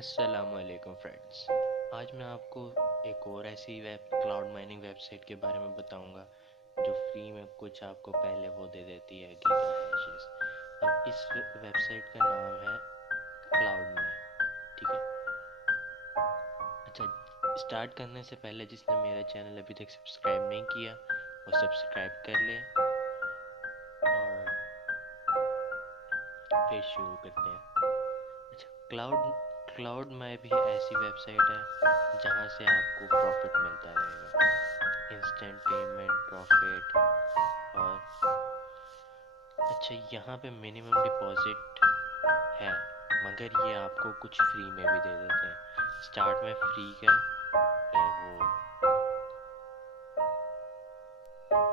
अस्सलामुअलैकुम फ्रेंड्स। आज मैं आपको एक और ऐसी क्लाउड माइनिंग वेबसाइट के बारे में बताऊंगा जो फ्री में कुछ आपको पहले वो दे देती है गीगा हैशेस। अब इस वेबसाइट का नाम है क्लाउड में, ठीक है। अच्छा, स्टार्ट करने से पहले जिसने मेरा चैनल अभी तक सब्सक्राइब नहीं किया वो सब्सक्राइब कर ले और फिर शुरू करते हैं। अच्छा, क्लाउड में भी ऐसी वेबसाइट है जहाँ से आपको प्रॉफिट मिलता रहेगा, इंस्टेंट पेमेंट प्रॉफिट। और अच्छा, यहाँ पे मिनिमम डिपॉजिट है मगर ये आपको कुछ फ्री में भी दे देते हैं। स्टार्ट में फ्री का वो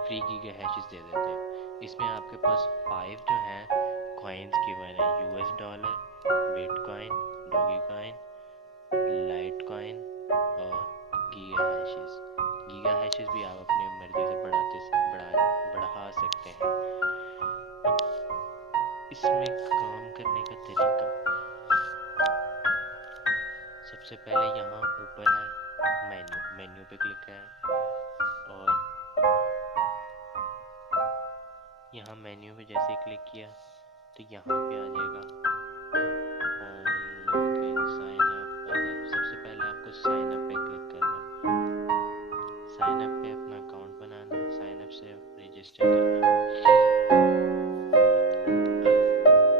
फ्री गीगा हैशेस दे देते हैं। इसमें आपके पास 5 जो हैं कॉइन्स गिवन है, US dollar, bitcoin, doggy coin, light coin और गीगा हैशेस। गीगा हैशेस भी आप अपनी मर्जी से बढ़ा सकते हैं। अब इसमें काम करने का तरीका, सबसे पहले यहाँ ऊपर है मेन्यू पे क्लिक करें और यहाँ मेन्यू पे जैसे क्लिक किया तो यहाँ पे आ जाएगा home, login, sign up, other. सबसे पहले आपको साइन अप पे क्लिक करना है। साइन अप पे अपना अकाउंट बनाना, साइन अप से रजिस्टर करना।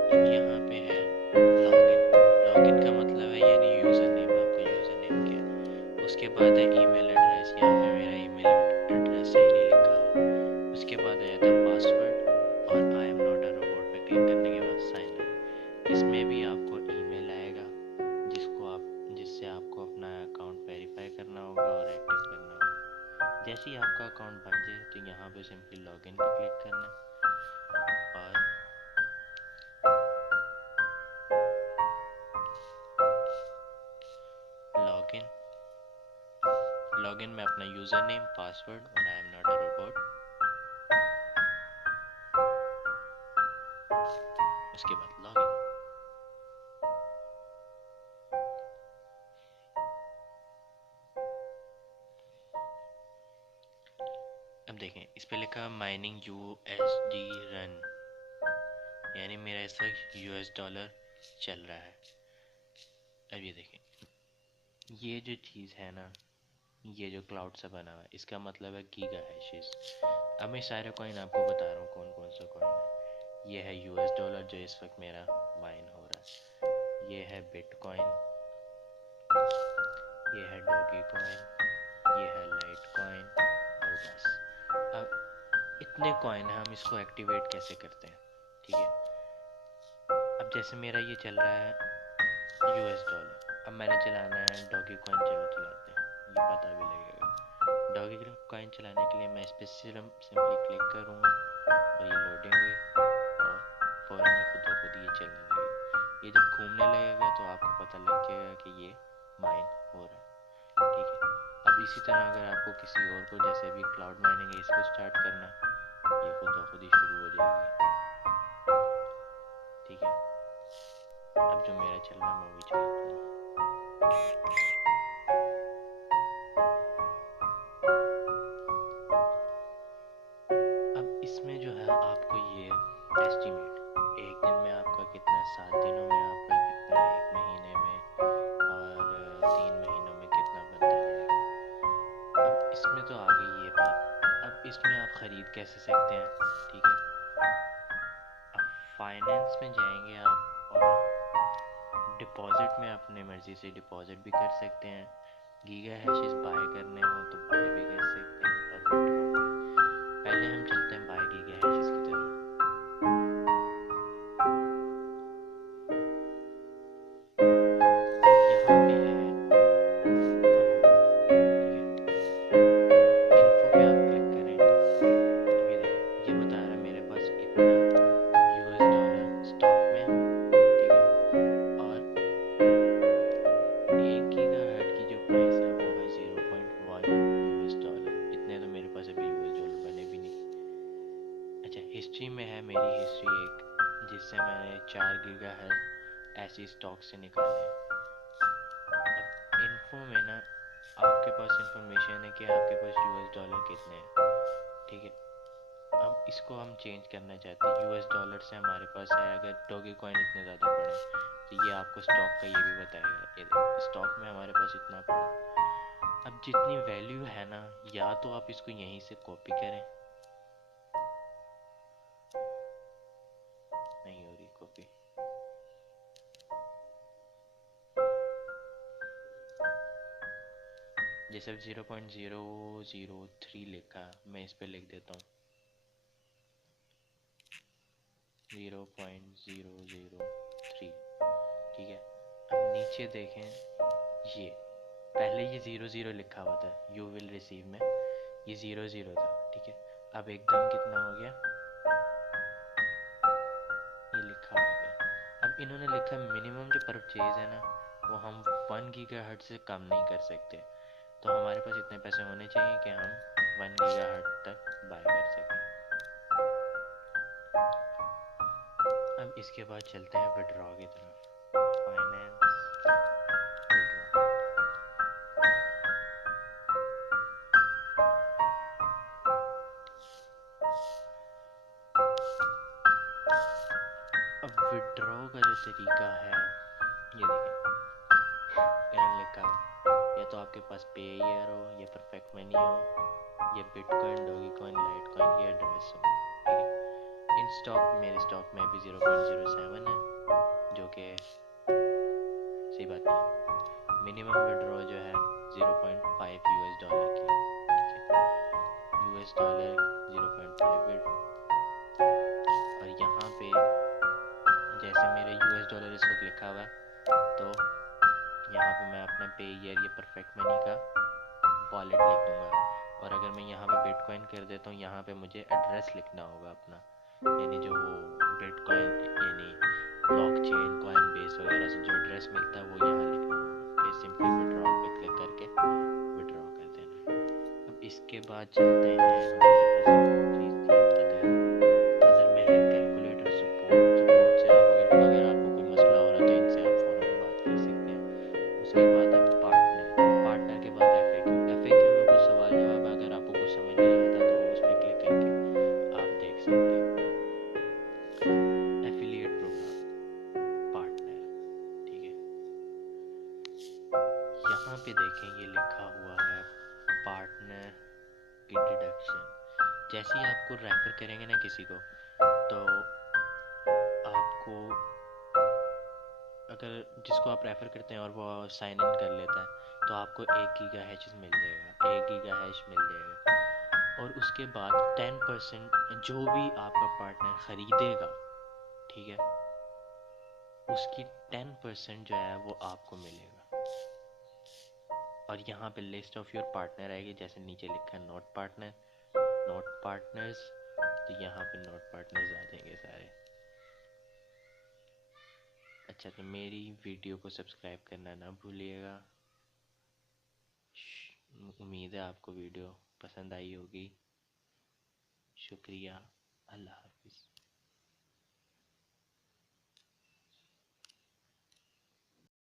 अब यहाँ पे है लॉगिन। लॉगिन का मतलब है यानी यूज़र नेम, आपका यूज़र नेम क्या है। उसके बाद है ईमेल एड्रेस, यहाँ पे मेरा ईमेल एड्रेस सही नहीं लिखा हुआ। उसके बाद आ जाता है पासवर्ड और I am not a robot पे क्लिक करने के बाद साइन अप। इसमें भी आपको ईमेल आएगा जिससे आपको अपना अकाउंट वेरीफाई करना होगा और एक्टिव करना होगा। जैसे ही आपका अकाउंट बन जाए तो यहाँ पे सिंपली लॉगिन पे क्लिक करना और लॉगिन में अपना यूज़र नेम, पासवर्ड और I am not a robot. उसके बाद लॉगिन। अब देखें, इस पे लिखा माइनिंग यूएसडी रन, यानी मेरा इस वक्त यूएस डॉलर चल रहा है। अब ये देखें, ये जो चीज़ है ना, ये जो क्लाउड से बना हुआ है, इसका मतलब है गीगा हैशेस। अब मैं सारे कॉइन आपको बता रहा हूँ कौन कौन सा कॉइन है। ये है यूएस डॉलर जो इस वक्त मेरा माइन हो रहा है, ये है बिटकॉइन, ये है डॉगी कॉइन, ये है लाइट कॉइन और बस। अब इतने कॉइन है, हम इसको एक्टिवेट कैसे करते हैं, ठीक है। अब जैसे मेरा ये चल रहा है यूएस डॉलर, अब मैंने चलाना है डॉगी कॉइन। चलो चलाते हैं, ये पता भी लगेगा। डॉगी कॉइन चलाने के लिए मैं इस पर सिंपली क्लिक करूँगा और ये लोडिंग हुई और फ़ौरन खुद ब खुद ये चलने लगेगा। ये जब घूमने लगेगा तो आपको पता लग जाएगा कि ये माइन हो रहा है, ठीक है। अब इसी तरह अगर आपको किसी और को, जैसे अभी क्लाउड माइनिंग है, इसको स्टार्ट करना, ये खुद ब खुद ही शुरू हो जाएगी, ठीक है। अब जो मेरा चल रहा है मैं वही चलाता हूँ। अब इसमें जो है आपको ये एस्टिमेट, एक दिन में आपका कितना, 7 दिनों में आपका कितना, 1 महीने में और 3 महीनों में कितना बनता जाएगा। अब इसमें तो आ गई ये बात। अब इसमें आप ख़रीद कैसे सकते हैं, ठीक है। अब फाइनेंस में जाएंगे आप और डिपॉजिट में अपने मर्ज़ी से डिपॉजिट भी कर सकते हैं। गीगा हैशेस बाय करने हो तो बाय भी कर सकते हैं और विड्रॉ भी। पहले हम चलते हैं बाय गीगा हैशेस की तरफ। यहाँ पे है अमाउंट, ठीक है। इन्फो पे आप क्लिक करें, अब ये देखें, ये बता रहा है मेरे पास इतना यूएस डॉलर स्टॉक में है, ठीक है। और 1 गीगाहर्ट्ज़ की जो प्राइस है वो है 0.1 यूएस डॉलर। इतने तो मेरे पास अभी यूएस डॉलर बने भी नहीं। अच्छा, हिस्ट्री में है मेरी हिस्ट्री एक, जिससे मैंने 4 गीगाहर्ट्ज़ ऐसी स्टॉक से निकाले हैं। आपके पास इंफॉर्मेशन है कि आपके पास यूएस डॉलर कितने हैं, ठीक है। अब इसको हम चेंज करना चाहते हैं। यूएस डॉलर से हमारे पास है, अगर डॉगी कॉइन इतने ज़्यादा पड़े तो ये आपको स्टॉक का ये भी बताएगा। ये देखिए स्टॉक में हमारे पास इतना पड़ा। अब जितनी वैल्यू है ना, या तो आप इसको यहीं से कॉपी करें, नहीं हो रही कॉपी, जैसे 0.003 लिखा, मैं इस पे लिख देता हूँ 0.003, ठीक है। अब नीचे देखें, ये पहले ये 00 लिखा हुआ था, यू विल रिसीव में ये 00 था, ठीक है। अब एकदम कितना हो गया, ये लिखा हो गया। अब इन्होंने लिखा मिनिमम जो परचेज है ना, वो हम 1 गीगाहर्ट्ज से कम नहीं कर सकते। तो हमारे पास इतने पैसे होने चाहिए कि हम 1 गीगाहर्ट्ज तक बाय कर सकें। अब इसके बाद चलते हैं विड्रॉ की तरफ, फाइनेंस विड्रॉ। अब विड्रॉ का जो तरीका है, ये देखें इन्होंने लिखा हो, या तो आपके पास पे ईयर हो, या परफेक्ट मनी हो, या bitcoin, doggy coin, light coin, या एड्रेस हो, ठीक है। इन स्टॉक, मेरे स्टॉक में अभी 0.07 है, जो कि सही बात नहीं है। मिनिमम विड्रॉ जो है 0.5 यूएस डॉलर की है, ठीक है। यूएस डॉलर 0.5 और यहाँ पे जैसे मेरे यूएस डॉलर इस वक्त लिखा हुआ है, तो यहाँ पे मैं अपना पे ईयर या परफेक्ट मनी का वॉलेट लिख दूंगा। और अगर मैं यहाँ पे बिटकॉइन कर देता हूँ, यहाँ पे मुझे एड्रेस लिखना होगा अपना, यानी जो वो बिटकॉइन यानी ब्लॉकचेन कॉइन बेस वगैरह से जो एड्रेस मिलता है वो यहाँ लिखना होगा। फिर सिंपली विड्रॉ पे क्लिक करके विड्रॉ कर देना। अब इसके बाद चलते हैं, हमारे पास एक चीज़ थी अदर में है कैलकुलेटर सपोर्ट। सपोर्ट से आप अगर आपको कोई मसला हो रहा है तो इनसे आप फ़ौरन बात कर सकते हैं। उसके बाद है पार्टनर, पार्टनर के बाद एफएक्यू। एफएक्यू में कुछ सवाल जवाब है, अगर आपको कुछ समझ नहीं आता तो उस पर क्लिक करके आप देख सकते हैं। एफिलिएट प्रोग्राम, पार्टनर, ठीक है। यहाँ पे देखें ये लिखा हुआ है पार्टनर की डिडक्शन। जैसे ही आपको रेफर करेंगे ना किसी को, तो आपको, अगर जिसको आप रेफ़र करते हैं और वो साइन इन कर लेता है, तो आपको 1 गीगा हैश मिल जाएगा, 1 गीगा हैश मिल जाएगा। और उसके बाद 10% जो भी आपका पार्टनर ख़रीदेगा, ठीक है, उसकी 10% जो है वो आपको मिलेगा। और यहाँ पे लिस्ट ऑफ योर पार्टनर आएगी, जैसे नीचे लिखा है नॉट पार्टनर, नॉट पार्टनर्स, तो यहाँ पे नॉट पार्टनर्स आ जाएंगे सारे। अच्छा, तो मेरी वीडियो को सब्सक्राइब करना ना भूलिएगा। उम्मीद है आपको वीडियो पसंद आई होगी। शुक्रिया, अल्लाह हाफिज़।